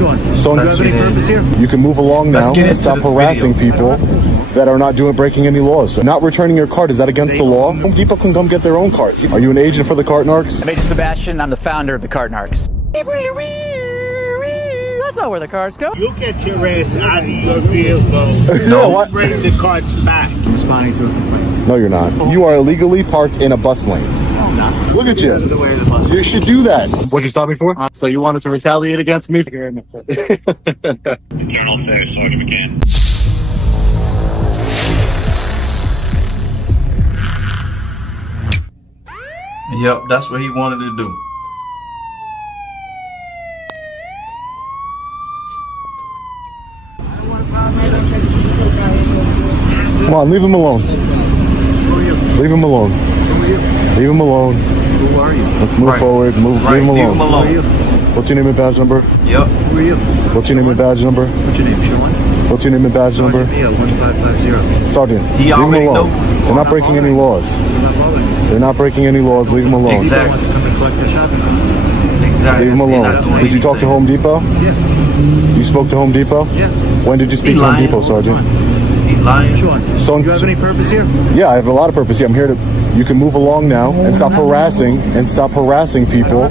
Sean, So do you have any purpose here? you can move along now and stop harassing people that are not breaking any laws. So not returning your cart, is that against the law? Home Depot can come get their own carts. Are you an agent for the cart narcs? I'm Agent Sebastian. I'm the founder of the cart narcs. That's not where the cars go. You'll get your ass out of your vehicle. Don't bring the carts back. I'm responding to a complaint. No, you're not. You are illegally parked in a bus lane. No, I'm not. Look at you. You should do that. What'd you stop me for? So you wanted to retaliate against me? Internal Affairs, Sergeant McCann. Yep, that's what he wanted to do. Come on, leave him alone. Leave him alone. Leave him alone. Who are you? Let's move forward. Leave him alone. What's your name and badge number? Yep. Who are you? What's your name and badge number? What's your name, Sean? What's your name and badge number? Yeah, 1550. Sergeant, He leave him already alone. know. They're not breaking any laws. I'm not bothering you. They're not breaking any laws. Leave him alone. Exactly. Wants to come and collect their shopping carts. Exactly. Leave him alone. Did you talk to Home Depot? Yeah. You spoke to Home Depot? Yeah. When did you speak to Home Depot, Sergeant? He lying. Sean, So- do you have any purpose here? Yeah, I have a lot of purpose here. I'm here to. You can move along now and stop harassing people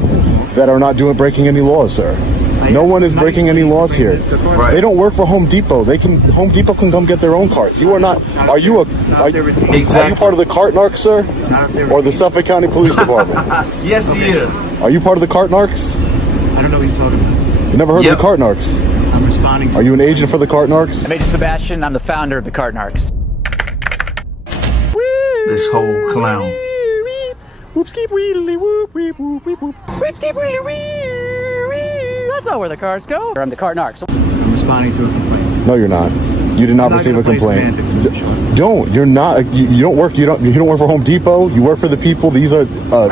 that are not breaking any laws, sir. No one is breaking any laws here. Right. They don't work for Home Depot. Home Depot can come get their own carts. You are not. Are you part of the cart narcs, sir, or the Suffolk County Police Department? Yes, he is. Are you part of the cart narcs? I don't know what you're talking about. You never heard of the cart narcs? I'm responding to Are you an agent for the cart narcs? I'm Agent Sebastian. I'm the founder of the cart narcs. This whole clown. That's not where the cars go. I'm the cart narcs. I'm responding to a complaint. No, you're not. You did not receive a complaint. Don't. You're not. You don't work. You don't work for Home Depot. You work for the people. These are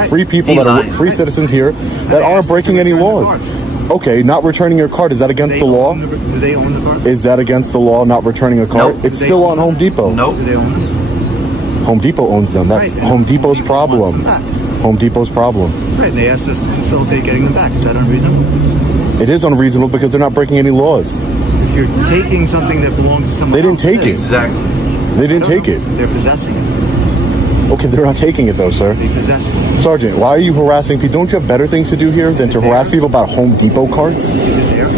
free people that are free citizens here that aren't breaking any laws. Okay, not returning your cart, is that against the law? Do they own the cart? Is that against the law, not returning a cart? Nope. It's still on Home Depot. Nope. Do they own them? Home Depot owns them. That's Right, Home Depot's Depot wants problem. them back. Home Depot's problem. Right, and they asked us to facilitate getting them back. Is that unreasonable? It is unreasonable because they're not breaking any laws. If you're taking something that belongs to someone They didn't else, take it. Exactly. They didn't take it. They're possessing it. Okay, they're not taking it though, sir. They possess it. Sergeant, why are you harassing people? Don't you have better things to do here than to harass people about Home Depot carts? Is it theirs?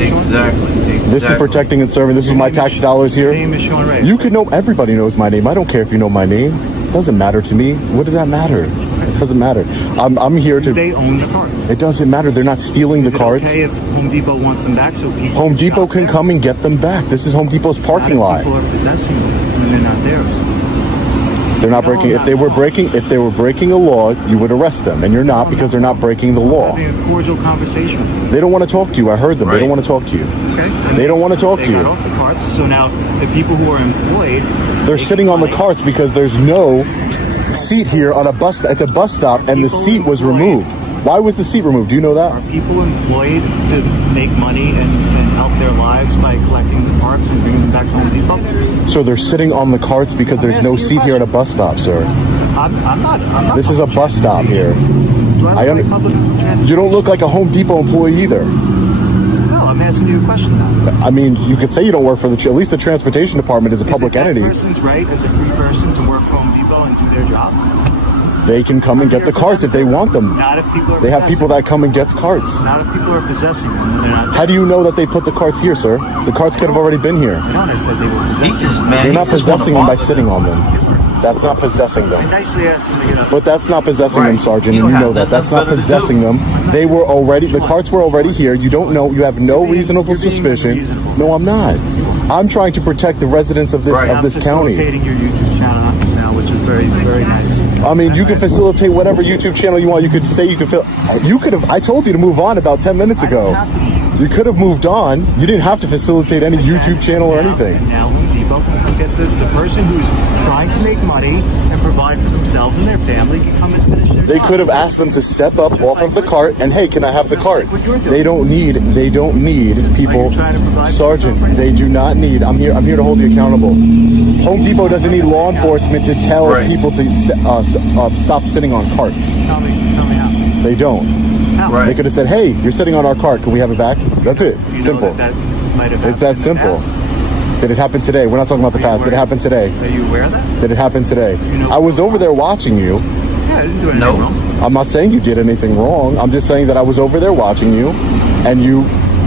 Exactly. This is protecting and serving. This is my tax dollars here. Your name is Sean Reyes. You could know. Everybody knows my name. I don't care if you know my name. It doesn't matter to me. What does that matter? It doesn't matter. I'm here to. They own the carts. It doesn't matter. They're not stealing the carts. Okay, if Home Depot wants them back, so people. Home Depot can come and get them back. This is Home Depot's parking lot. People are possessing them, and they're not theirs. They're not breaking. If they were breaking a law, you would arrest them, and you're not because they're not breaking the law. Having a cordial conversation. They don't want to talk to you. I heard them. They don't want to talk to you. Okay. They don't want to talk to They you. got off the carts, so now the people who are employed. They're sitting on the carts because there's no seat here on a bus. It's a bus stop, and the seat was removed. Why was the seat removed? Do you know that? Are people employed to make money and help their lives by collecting the parts and bringing them back to Home Depot? So they're sitting on the carts because there's no seat here at a bus stop, sir. I'm not. This is a bus stop here. Do I look like public transportation? You don't look like a Home Depot employee either. No, I'm asking you a question now. I mean, you could say you don't work for at least the transportation department is a public entity. Is it that person's right as a free person to work for Home Depot and do their job? They can come and get the carts if they want them. Not if people are They have people that come and get carts. Not if people are possessing them. They're not. How do you know that they put the carts here, sir? The carts could have already been here. I don't know. I said they were possessing. He's just mad. You're not possessing them by sitting on them. That's not possessing I them. nicely asked them to get up. But that's not possessing them, Right. Sergeant, You and you don't know have that. That's not nothing better to possessing do. them. They were already, the carts were already here. You don't know, you have no reasonable You're being suspicion. unreasonable. No, I'm not. I'm trying to protect the residents of this Right. of this I'm county. facilitating your YouTube channel now, which is very, very nice. I mean, you can facilitate whatever YouTube channel you want. You could say you could I told you to move on about 10 minutes ago. You could have moved on. You didn't have to facilitate any YouTube channel or anything. And now Home Depot can look at the person who's trying to make money and provide for themselves and their family can come and finish their They job. could have asked them to step up off of the cart and, hey, can I have the cart? They don't need people. Sergeant, they do not need. I'm here to hold you accountable. Home Depot doesn't need law enforcement to tell Right. people to stop sitting on carts. Tell me how. They don't. house. They could have said, hey, you're sitting on our cart. Can we have it back? That's it. You Simple. know that might have It's that happened in the simple. past. Did it happen today? We're not talking about the past. Did it happen today? Are you aware of that? Did it happen today? You know, I was over there watching you. Yeah, I didn't do anything wrong. I'm not saying you did anything wrong. I'm just saying that I was over there watching you, and you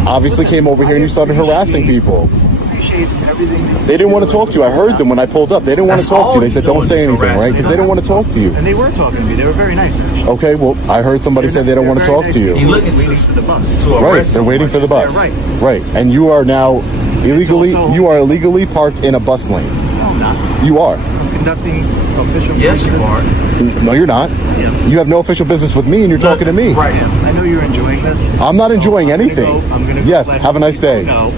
obviously came over here and you started harassing people. Appreciate everything. They didn't want to talk to you. I heard them when I pulled up. They didn't want to talk to you. They said, don't say anything, right? Because they didn't want to talk to you. And they were talking to me. They were very nice, actually. Okay, well, I heard somebody say they don't want to talk to you. He looking waiting for the bus. to Right, arrest they're waiting for the bus. Right. Right, and you are now illegally, you are illegally parked in a bus lane. No, I'm not. You are. I'm conducting official Yes, you business. No, you're not. Yeah. You have no official business with me, and you're talking to me. Right. I know you're enjoying this. I'm not enjoying I'm gonna anything. go- I'm gonna go Yes, let have a nice people day. know.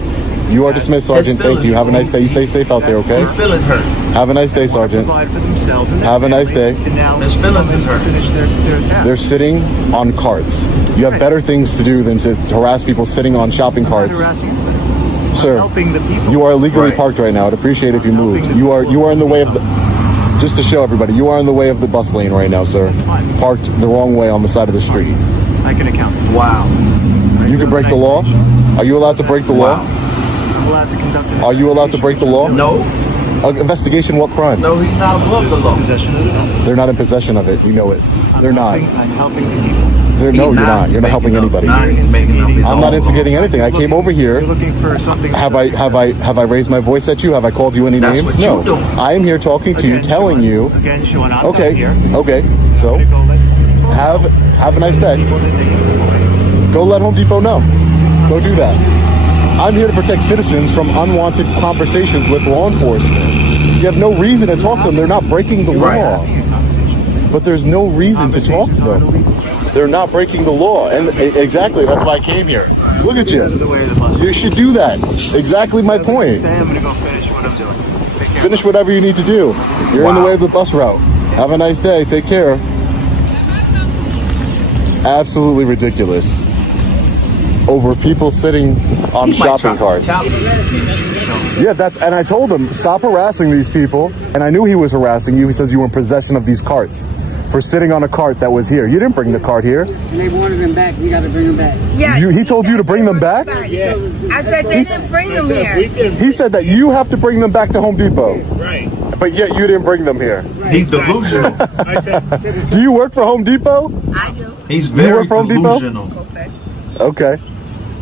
You are dismissed, Sergeant. Thank you. Have a nice day. You stay safe out there, okay? Your feelings hurt. Have a nice day, Want to Sergeant. provide for themselves and their Have a nice family, day. and now His feelings is hurt. finish their task. They're sitting on carts. You have better things to do than to harass people sitting on shopping I'm not carts. harassing anybody. I'm Sir, helping the people. you are illegally Right. parked right now. I'd appreciate if you moved. You are in the way of the... Just to show everybody, you are in the way of the bus lane right now, sir. Fine. Parked the wrong way on the side of the street. I can account. Wow. You can break the law? Are you allowed to break the law? I'm allowed to conduct an Are you allowed to break the law? No. Investigation, what crime? No, he's not above the law. possession of the gun. They're not in possession of it. You know it. They're not. I'm helping the people. No, you're not. You're not helping anybody. Now he's making up his I'm own not law. instigating anything. I came over here. You're looking for something. Have I raised my voice at you? Have I called you any That's names? what No. you're doing. I am here talking to you, telling you. Again, Sean, I'm Okay. not here. Okay. So I'm gonna go let have a nice day. people that they can avoid. Go let Home Depot know. Go do that. I'm here to protect citizens from unwanted conversations with law enforcement. You have no reason to talk to them. They're not breaking the law. Right. But there's no reason to talk to them. They're not breaking the law. And exactly, that's why I came here. Look at The you. way of the bus. You should do that. Exactly my point. Stay, I'm gonna go finish what I'm doing. Take care. Finish whatever you need to do. You're in the way of the bus route. Have a nice day. Take care. Absolutely ridiculous. Over people sitting on shopping carts. Yeah, and I told him, stop harassing these people. And I knew he was harassing you. He says you were in possession of these carts for sitting on a cart that was here. You didn't bring the cart here. And they wanted them back. We got to bring them back. Yeah. He told you to bring them back? Yeah. I said they didn't bring them here. He said that you have to bring them back to Home Depot. Right. But yet you didn't bring them here. He's delusional. Do you work for Home Depot? I do. He's You very work for Home Depot? delusional. Okay. Okay.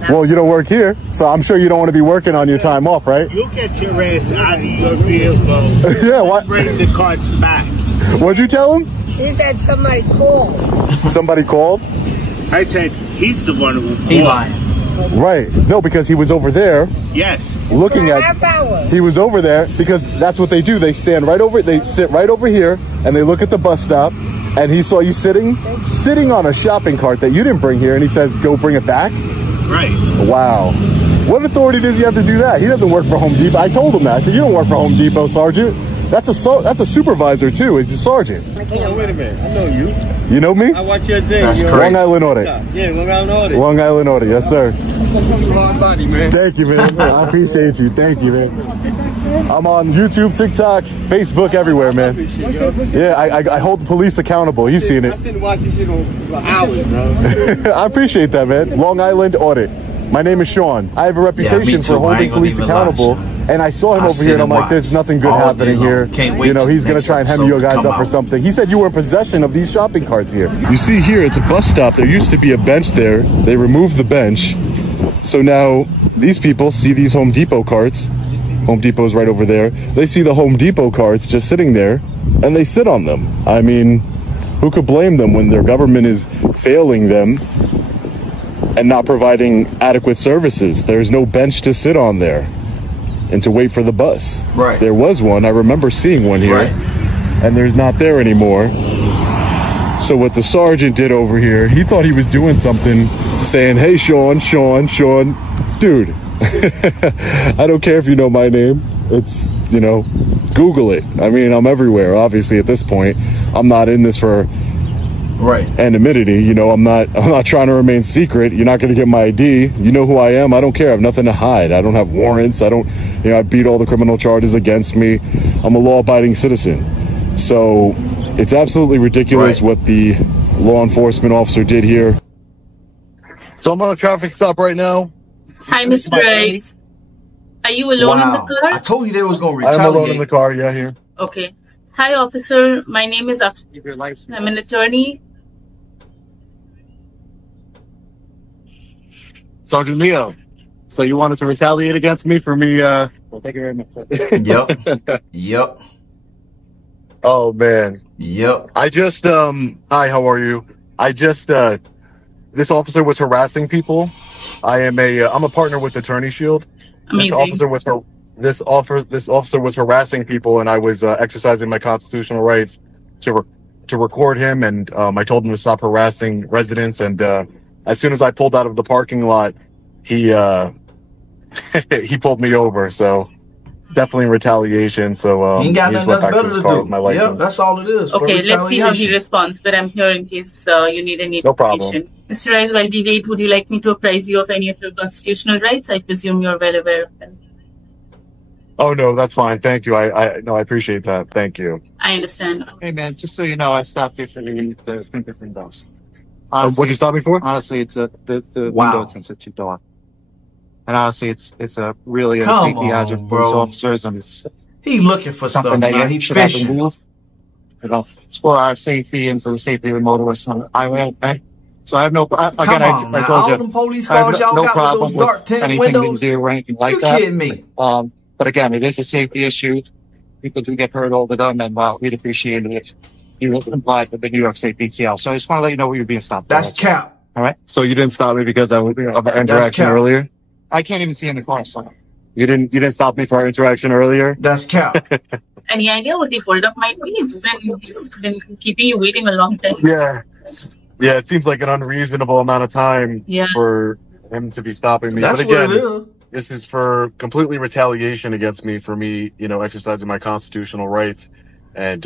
Well, you don't work here, so I'm sure you don't want to be working on your time off, right? You'll get your ass out of your vehicle. Yeah, what? Bring the carts back. What'd you tell him? He said somebody called. Somebody called? I said, he's the one who He lying. Right. No, because he was over there Yes. looking For a at... half hour. He was over there because that's what they do. They stand right over, they sit right over here and they look at the bus stop, and he saw you sitting on a shopping cart that you didn't bring here, and he says, go bring it back? Right. Wow. What authority does he have to do that? He doesn't work for Home Depot. I told him that. I said, you don't work for Home Depot, Sergeant. That's a supervisor too. He's a sergeant. Hold on, wait a minute. I know you. You know me? I watch your thing. That's you know? crazy. Long Island Audit. Yeah, Long Island Audit. Long Island Audit. Yes, sir. Hard body, man. Thank you, man. I appreciate you. Thank you, man. I'm on YouTube, TikTok, Facebook, everywhere, man. Yeah, I hold the police accountable. You've seen it. I sit and watch this shit for hours, bro. I appreciate that, man. Long Island Audit. My name is Sean. I have a reputation too. for I holding ain't gonna police even lie, accountable. Sean. And I saw him I over sit here, and I'm and like, there's watch nothing good all day happening long. here. Can't wait You know, till he's the going to next try and hem episode you to guys come up for out. something. He said you were in possession of these shopping carts here. You see here, it's a bus stop. There used to be a bench there. They removed the bench. So now these people see these Home Depot carts. Home Depot's right over there. They see the Home Depot carts just sitting there, and they sit on them. I mean, who could blame them when their government is failing them and not providing adequate services? There's no bench to sit on there and to wait for the bus. Right. There was one. I remember seeing one here. Right. And there's not there anymore. So what the sergeant did over here, he thought he was doing something, saying, hey, Sean, dude, I don't care if you know my name. It's, you know, Google it. I mean, I'm everywhere, obviously, at this point. I'm not in this for anonymity. You know, I'm not trying to remain secret. You're not going to get my ID. You know who I am. I don't care. I have nothing to hide. I don't have warrants. I beat all the criminal charges against me. I'm a law-abiding citizen. So it's absolutely ridiculous what the law enforcement officer did here. So I'm on a traffic stop right now. Hi, Mr. Wright. Are you alone in the car? I told you they was going to retaliate. I'm alone in the car, yeah, here. Okay. Hi, officer. My name is Akshay. I'm an attorney. Sergeant Leo. So you wanted to retaliate against me for me, well, thank you very much. Yep. Oh, man. Yep. I just, hi, how are you? This officer was harassing people. I'm a partner with Attorney Shield. Amazing. This officer was harassing people, and I was exercising my constitutional rights to record him, and I told him to stop harassing residents. And as soon as I pulled out of the parking lot, he he pulled me over. So definitely retaliation. So he ain't got nothing else better to do. Yep, that's all it is. Okay, let's see how he responds. But I'm here in case you need any information. No problem. Mr. Rice, while we wait, would you like me to apprise you of any of your constitutional rights? I presume you're well aware of them. Oh, no, that's fine. Thank you. I appreciate that. Thank you. I understand. Hey, man, just so you know, I stopped you for the fingerprint dogs. What'd you stop me for? Honestly, it's the window tints too dark. And honestly, it's a really a safety hazard for police officers, and it's he looking for something stuff, that man. you He's should have fishing. removed. You know, it's for our safety and for the safety of the motorists on the highway. Okay? So I have no. Again, I told all you, them police I have cars y'all no got problem with those dark with tinted anything windows. to do or anything like You that. kidding me? But again, it is a safety issue. People do get hurt all the time, and we'd appreciate it if you complied with the New York State PTL. So I just want to let you know where you're being stopped. That's cap. All right. So you didn't stop me because of the interaction earlier? I can't even see in the car, so. You didn't stop me for our interaction earlier? That's cap. Any idea what the holdup might be? It's been keeping you waiting a long time. Yeah, it seems like an unreasonable amount of time for him to be stopping me. That's but again, what it is. This is for completely retaliation against me for me, exercising my constitutional rights and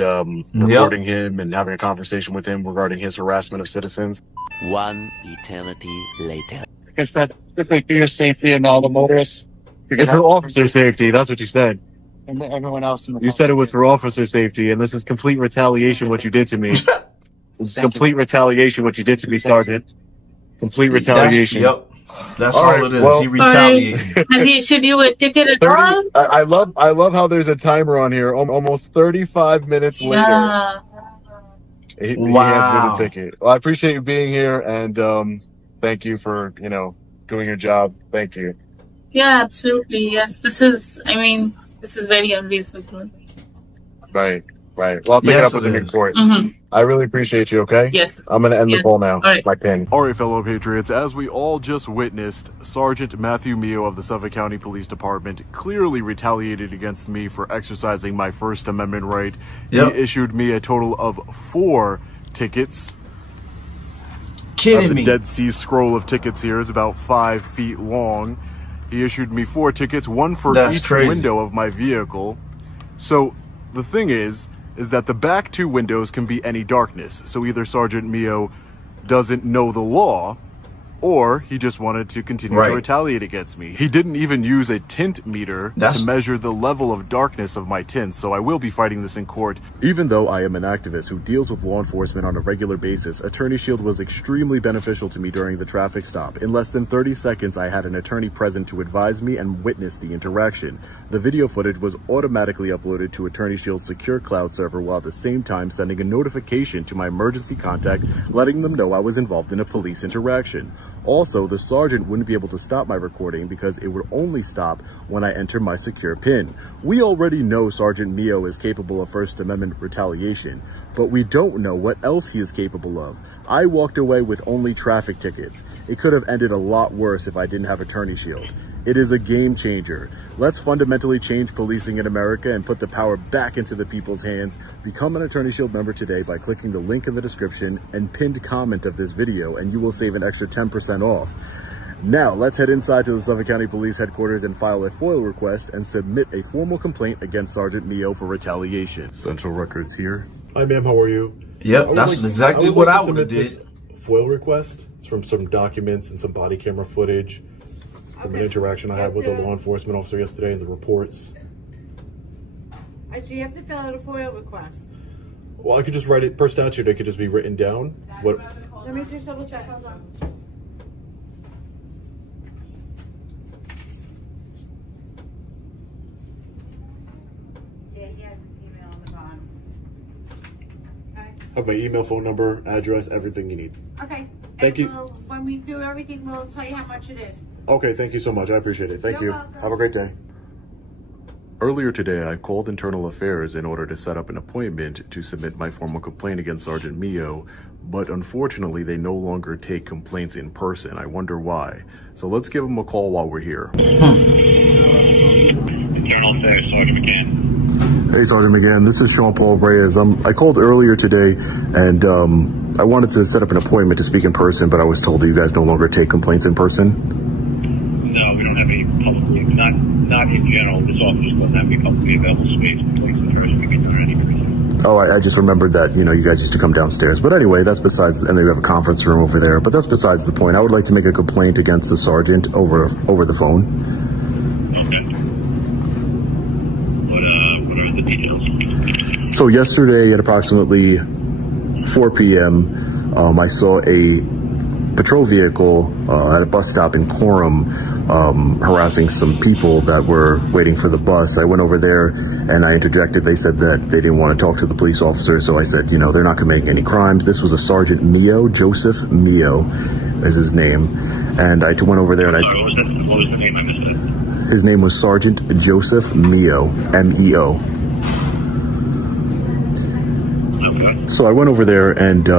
reporting him and having a conversation with him regarding his harassment of citizens. One eternity later. Like I said, strictly for your safety and all the motorists. It's for officer safety. That's what you said. And everyone else in the You said it was for officer safety, and this is complete retaliation what you did to me. It's complete retaliation what you did to me, Sergeant. Complete retaliation. That's all it is. Well, he retaliated. Has he issued you a ticket at all? I love how there's a timer on here. Almost 35 minutes later. He hands me the ticket. Well, I appreciate you being here, and thank you for doing your job. Thank you. Yeah, absolutely. Yes, this is very unreasonable. Right. Well, I'll take it up with him in court. I really appreciate you, okay? Yes. I'm going to end the poll now. All right. My pen. All right, fellow patriots, as we all just witnessed, Sergeant Matthew Mio of the Suffolk County Police Department clearly retaliated against me for exercising my First Amendment right. He issued me a total of 4 tickets. Kidding me. The Dead Sea Scroll of tickets here is about 5 feet long. He issued me 4 tickets, one for each window of my vehicle. So the thing is that the back 2 windows can be any darkness. So either Sergeant Mio doesn't know the law, or he just wanted to continue to retaliate against me. He didn't even use a tint meter to measure the level of darkness of my tints, so I will be fighting this in court. Even though I am an activist who deals with law enforcement on a regular basis, Attorney Shield was extremely beneficial to me during the traffic stop. In less than 30 seconds, I had an attorney present to advise me and witness the interaction. The video footage was automatically uploaded to Attorney Shield's secure cloud server while at the same time sending a notification to my emergency contact letting them know I was involved in a police interaction. Also, the sergeant wouldn't be able to stop my recording because it would only stop when I enter my secure PIN. We already know Sergeant Mio is capable of First Amendment retaliation, but we don't know what else he is capable of. I walked away with only traffic tickets. It could have ended a lot worse if I didn't have Attorney Shield. It is a game changer. Let's fundamentally change policing in America and put the power back into the people's hands. Become an Attorney Shield member today by clicking the link in the description and pinned comment of this video, and you will save an extra 10% off. Now, let's head inside to the Suffolk County Police Headquarters and file a FOIL request and submit a formal complaint against Sergeant Mio for retaliation. Central Records here. Hi, ma'am. How are you? Yep, that's exactly what I would have did. FOIL request. It's from some documents and some body camera footage from an interaction I had with a law enforcement officer yesterday and the reports. So you have to fill out a FOIL request. Well, I could just write it per statute. It could just be written down. What? Let me just double check. Hold on. has an email on the bottom. Okay? I have my email, phone number, address, everything you need. Okay. Thank you. When we do everything, we'll tell you how much it is. Okay, thank you so much. I appreciate it. Thank you. Welcome. Have a great day. Earlier today, I called Internal Affairs in order to set up an appointment to submit my formal complaint against Sergeant Mio, but unfortunately, they no longer take complaints in person. I wonder why. So let's give them a call while we're here. Internal Affairs, Sergeant McGann. Hey, Sergeant McGann, this is Sean Paul Reyes. I called earlier today, and I wanted to set up an appointment to speak in person, but I was told that you guys no longer take complaints in person. No, we don't have any publicly, not in general. This office doesn't have any publicly available space. Complaints in person, we can do it any person. Oh, I just remembered that, you guys used to come downstairs. But anyway, that's besides, and they have a conference room over there, but that's besides the point. I would like to make a complaint against the sergeant over the phone. Okay. What are the details? So yesterday at approximately 4 p.m., I saw a patrol vehicle at a bus stop in Coram harassing some people that were waiting for the bus. I went over there and I interjected. They said that they didn't want to talk to the police officer, so I said, they're not going to make any crimes. This was a Sergeant Mio, Joseph Mio is his name. And I went over there and what was the name? I missed it. His name was Sergeant Joseph Mio, M-E-O. Okay. So I went over there and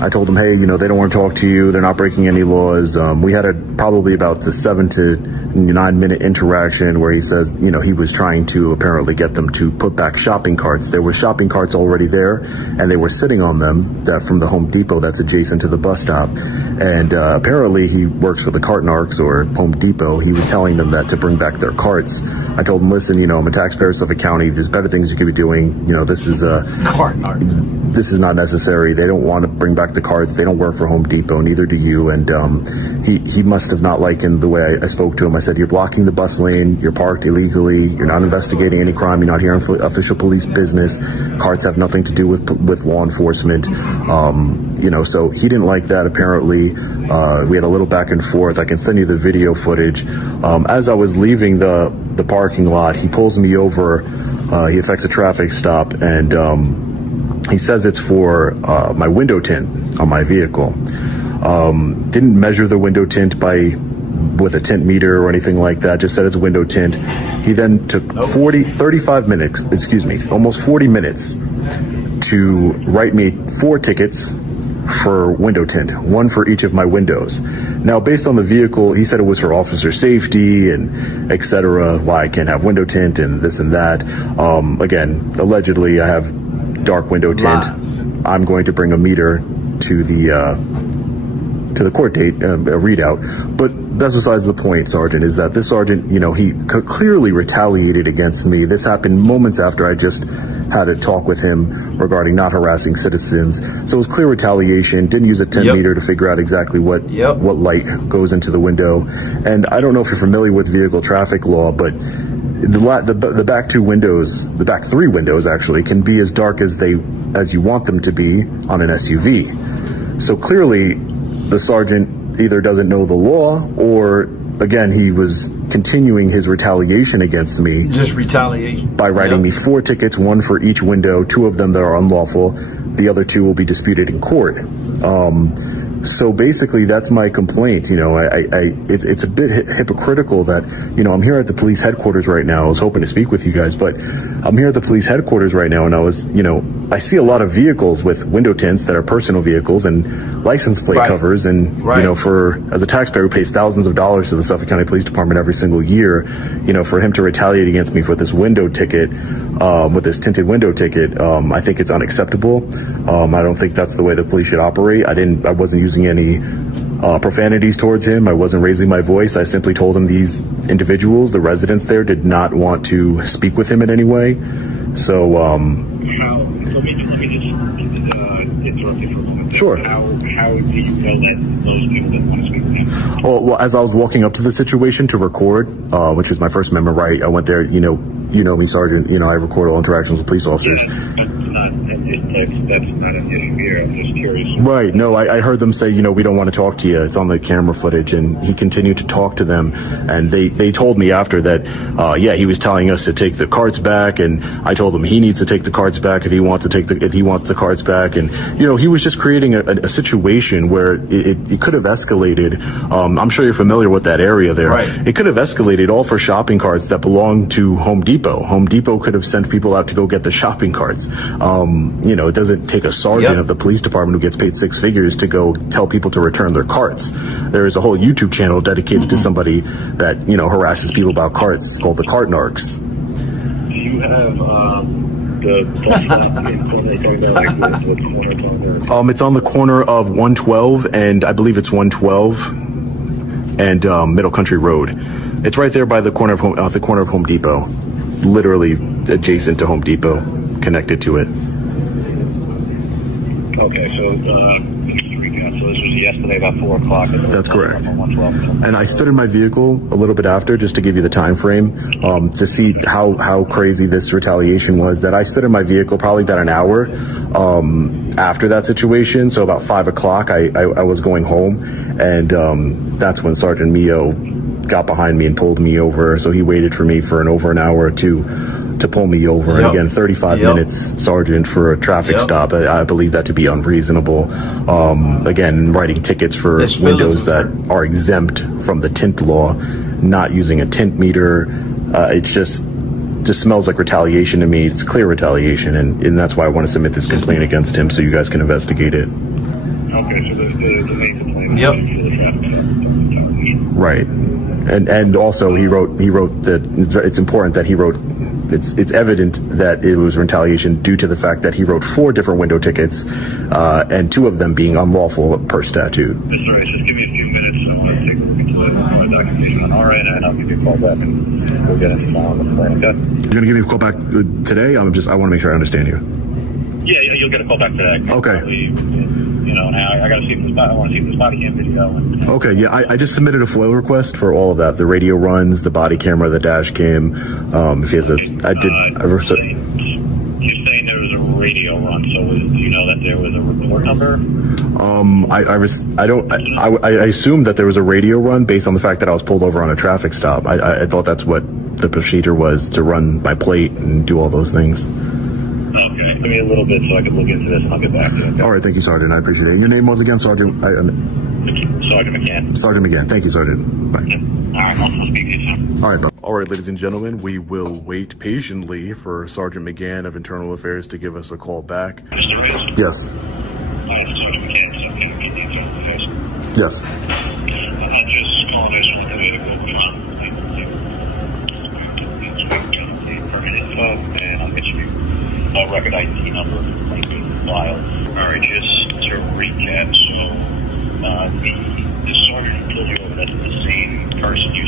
I told them, hey, they don't want to talk to you. They're not breaking any laws. We had probably about a 7 to 9 minute interaction where he says, he was trying to apparently get them to put back shopping carts. There were shopping carts already there, and they were sitting on them from the Home Depot that's adjacent to the bus stop. And apparently he works for the cart narcs or Home Depot. He was telling them that to bring back their carts. I told him, listen, I'm a taxpayer of Suffolk County. There's better things you could be doing. This is cart narc. This is not necessary. They don't want to bring back the carts. They don't work for Home Depot, neither do you. And he must have not likened the way I spoke to him. I said, you're blocking the bus lane. You're parked illegally. You're not investigating any crime. You're not here on official police business. Carts have nothing to do with law enforcement. So he didn't like that, apparently. We had a little back and forth. I can send you the video footage. As I was leaving the parking lot, he pulls me over. He effects a traffic stop, and he says it's for my window tint on my vehicle. Didn't measure the window tint with a tint meter or anything like that, just said it's a window tint. He then took 35 minutes, almost 40 minutes to write me 4 tickets for window tint, 1 for each of my windows. Now, based on the vehicle, he said it was for officer safety and etc. Why I can't have window tint and this and that. Again, allegedly I have dark window tint. I'm going to bring a meter to the court date, a readout. But that's besides the point, Sergeant, is that this sergeant, he clearly retaliated against me. This happened moments after I just had a talk with him regarding not harassing citizens. So it was clear retaliation. Didn't use a 10 meter to figure out exactly what light goes into the window. And I don't know if you're familiar with vehicle traffic law, but the back 2 windows, the back 3 windows actually, can be as dark as you want them to be on an SUV. So clearly the sergeant either doesn't know the law, or again, he was continuing his retaliation against me. Just retaliation. By writing me 4 tickets, 1 for each window, 2 of them that are unlawful. The other 2 will be disputed in court. So basically, that's my complaint. It's a bit hypocritical that, I'm here at the police headquarters right now. I was hoping to speak with you guys, but I'm here at the police headquarters right now, and I see a lot of vehicles with window tints that are personal vehicles and license plate covers. And, as a taxpayer who pays thousands of dollars to the Suffolk County Police Department every single year, for him to retaliate against me for this window ticket, with this tinted window ticket, I think it's unacceptable. I don't think that's the way the police should operate. I wasn't using any profanities towards him. I wasn't raising my voice. I simply told him these individuals, the residents there, did not want to speak with him in any way. So, let me just interrupt you for a moment. Sure. How do you know that those people didn't want to speak with him? Well, as I was walking up to the situation to record, which is my First Amendment right, I went there, you know me, Sergeant. You know, I record all interactions with police officers. That's not an issue here. I'm just curious. Right. No, I heard them say, you know, we don't want to talk to you. It's on the camera footage. And he continued to talk to them. And they told me after that, yeah, he was telling us to take the cards back. And I told him he needs to take the cards back if he wants to if he wants the cards back. And, you know, he was just creating a situation where it could have escalated. I'm sure you're familiar with that area there. Right. It could have escalated all for shopping carts that belong to Home Depot. Home Depot could have sent people out to go get the shopping carts. You know, it doesn't take a sergeant of the police department who gets paid 6 figures to go tell people to return their carts. There is a whole YouTube channel dedicated to somebody that, you know, harasses people about carts called the Cart Narcs. Do you have it's on the corner of 112 and I believe it's 112 and Middle Country Road. It's right there by the corner of Home Depot, literally adjacent to Home Depot, connected to it. Okay, so just to recap, so this was yesterday about 4 o'clock. That's correct. And I stood in my vehicle a little bit after, just to give you the time frame, to see how crazy this retaliation was. That I stood in my vehicle probably about an hour after that situation. So about 5 o'clock, I was going home, and that's when Sergeant Mio got behind me and pulled me over. So he waited for me for over an hour or two to pull me over. And again, 35 minutes, Sergeant, for a traffic stop. I believe that to be unreasonable. Again, writing tickets for windows that are exempt from the tint law, not using a tint meter. It just smells like retaliation to me. It's clear retaliation, and that's why I want to submit this complaint against him so you guys can investigate it. Okay, so the main complaint is for the traffic stop. Right. And also he wrote that it's important that he wrote, it's evident that it was retaliation due to the fact that he wrote 4 different window tickets, and 2 of them being unlawful per statute. Sorry, just give me a few minutes. I want to take a look at the documentation on our end, and I'll give you a call back, and we'll get into on the plan. Okay? You're gonna give me a call back today? I want to make sure I understand you. Yeah, you'll get a call back today. Okay. Probably, you know, now I got to see if I want to see if this body cam video. Okay, yeah, I just submitted a FOIL request for all of that: the radio runs, the body camera, the dash cam. If he has you're saying there was a radio run, so do you know that there was a report number? I assumed that there was a radio run based on the fact that I was pulled over on a traffic stop. I thought that's what the procedure was, to run my plate and do all those things. Okay, give me a little bit so I can look into this and I'll get back to you. Okay? All right, thank you, Sergeant. I appreciate it. And your name was again, Sergeant? Sergeant McCann. Sergeant McCann. Thank you, Sergeant. Bye. Yep. All right, I'll speak to you soon. All right, bro. All right, ladies and gentlemen, we will wait patiently for Sergeant McGann of Internal Affairs to give us a call back. Mr. Reyes. Yes. Sergeant McCann, yes. I'm just calling this one permanent info, and I'll get you a record ID number like the file. All right, just to recap, so the sergeant who pulled you over, that's the same person you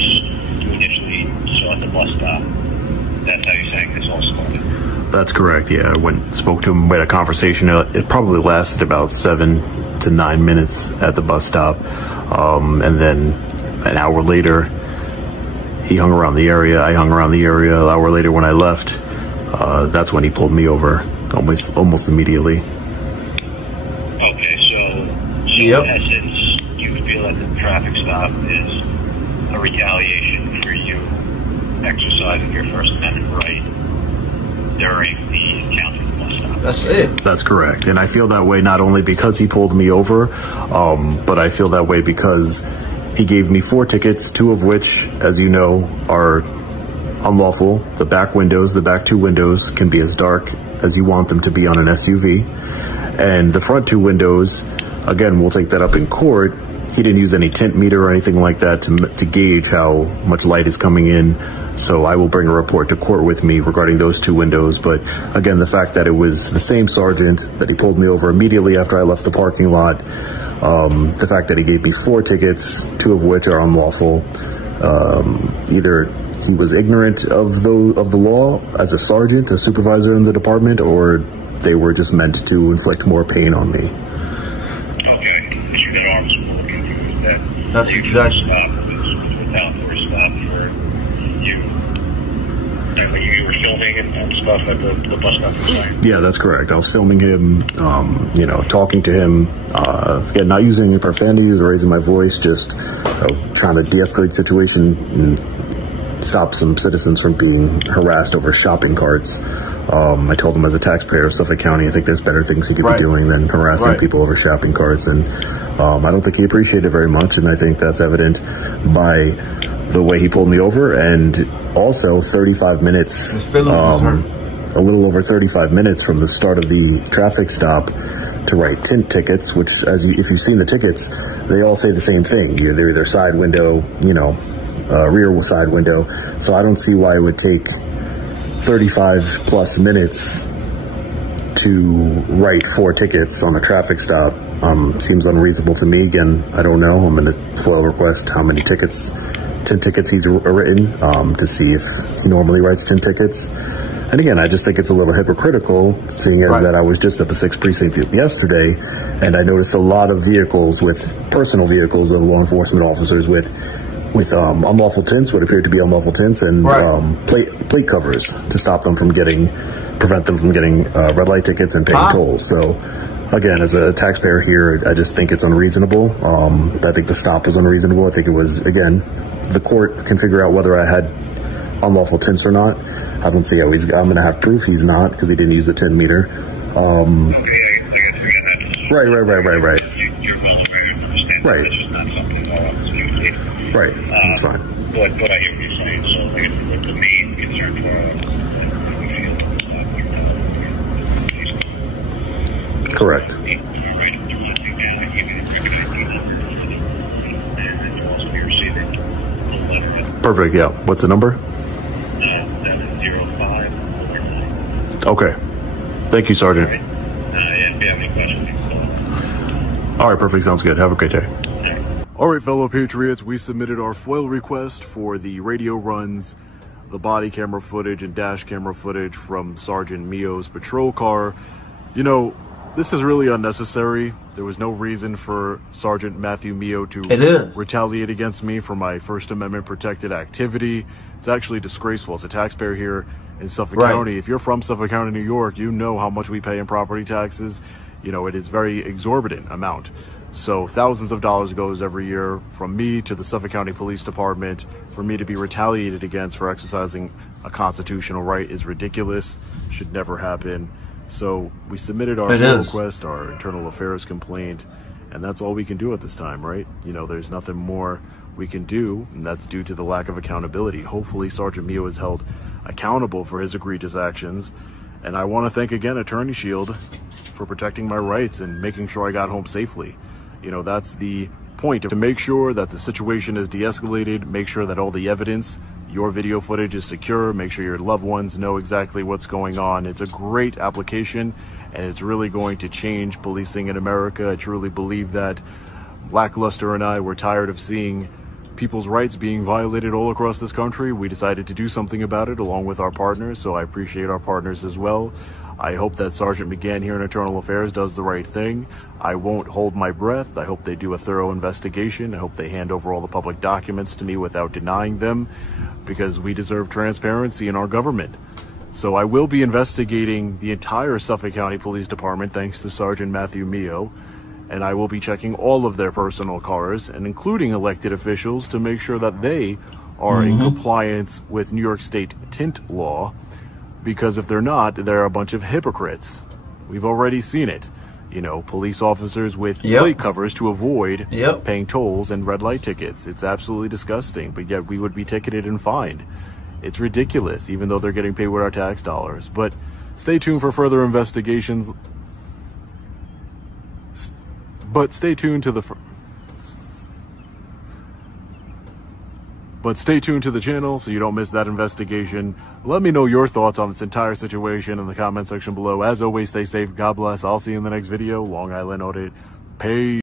initially saw at the bus stop. That's how you're saying this all started? That's correct, yeah. I spoke to him, we had a conversation. It probably lasted about 7 to 9 minutes at the bus stop. And then an hour later, he hung around the area. I hung around the area. An hour later when I left, that's when he pulled me over almost immediately. Okay, so in essence, you feel that the traffic stop is a retaliation for you exercising your First Amendment right during the encounter at the bus stop. That's it. That's correct. And I feel that way not only because he pulled me over, but I feel that way because he gave me 4 tickets, 2 of which, as you know, are unlawful. The back windows, the back 2 windows can be as dark as you want them to be on an SUV. And the front 2 windows, again, we'll take that up in court. He didn't use any tint meter or anything like that to gauge how much light is coming in. So I will bring a report to court with me regarding those 2 windows. But again, the fact that it was the same sergeant that he pulled me over immediately after I left the parking lot, the fact that he gave me 4 tickets, 2 of which are unlawful, either he was ignorant of the law as a sergeant, a supervisor in the department, or they were just meant to inflict more pain on me. Okay, you got arms working through that. That's exactly. Stop for you. Like you were filming and stuff at the bus stop. Yeah, that's correct. I was filming him, you know, talking to him, again, not using any profanities or raising my voice, just trying to de-escalate the situation and stop some citizens from being harassed over shopping carts. I told him, as a taxpayer of Suffolk County, I think there's better things he could be doing than harassing people over shopping carts. And I don't think he appreciated it very much. And I think that's evident by the way he pulled me over. And also 35 minutes, a little over 35 minutes from the start of the traffic stop to write tint tickets, which, if you've seen the tickets, they all say the same thing. They're either side window, you know, rear side window. So I don't see why it would take 35 plus minutes to write 4 tickets on a traffic stop. Seems unreasonable to me. Again, I don't know. I'm going to FOIL request how many tickets, 10 tickets he's written, to see if he normally writes 10 tickets. And again, I just think it's a little hypocritical, seeing as that I was just at the 6th precinct yesterday, and I noticed a lot of vehicles, personal vehicles of law enforcement officers with unlawful tints, what appeared to be unlawful tints, and plate covers to stop them from prevent them from getting red light tickets and paying tolls. So again, as a taxpayer here, I just think it's unreasonable. I think the stop was unreasonable. I think it was, again, the court can figure out whether I had unlawful tints or not. I don't see how I'm going to have proof he's not, because he didn't use the 10 meter. Right, that's fine. But I hear what you're saying. So, like, the main concern for correct. Perfect, yeah. What's the number? 705. Okay. Thank you, Sergeant. If you have any questions. All right, perfect. Sounds good. Have a great day. All right, fellow patriots, we submitted our FOIL request for the radio runs, the body camera footage and dash camera footage from Sergeant Mio's patrol car. You know, this is really unnecessary. There was no reason for Sergeant Matthew Mio to retaliate against me for my First Amendment protected activity. It's actually disgraceful. As a taxpayer here in Suffolk County, if you're from Suffolk County, New York, you know how much we pay in property taxes. You know, it is very exorbitant amount. So thousands of dollars goes every year from me to the Suffolk County Police Department. For me to be retaliated against for exercising a constitutional right is ridiculous, should never happen. So we submitted our request, our internal affairs complaint, and that's all we can do at this time, right? You know, there's nothing more we can do, and that's due to the lack of accountability. Hopefully Sergeant Mio is held accountable for his egregious actions. And I want to thank again Attorney Shield for protecting my rights and making sure I got home safely. You know, that's the point, to make sure that the situation is de-escalated, make sure that all the evidence, your video footage is secure, make sure your loved ones know exactly what's going on. It's a great application, and it's really going to change policing in America. I truly believe that Lackluster and I were tired of seeing people's rights being violated all across this country. We decided to do something about it along with our partners, so I appreciate our partners as well. I hope that Sergeant McGann here in Internal Affairs does the right thing. I won't hold my breath. I hope they do a thorough investigation. I hope they hand over all the public documents to me without denying them, because we deserve transparency in our government. So I will be investigating the entire Suffolk County Police Department, thanks to Sergeant Matthew Mio, and I will be checking all of their personal cars, and including elected officials, to make sure that they are in compliance with New York State tint law. Because if they're not, they're a bunch of hypocrites. We've already seen it. You know, police officers with plate covers to avoid paying tolls and red light tickets. It's absolutely disgusting, but yet we would be ticketed and fined. It's ridiculous, even though they're getting paid with our tax dollars. But stay tuned for further investigations. But stay tuned to the channel so you don't miss that investigation. Let me know your thoughts on this entire situation in the comment section below. As always, stay safe. God bless. I'll see you in the next video. Long Island Audit. Peace.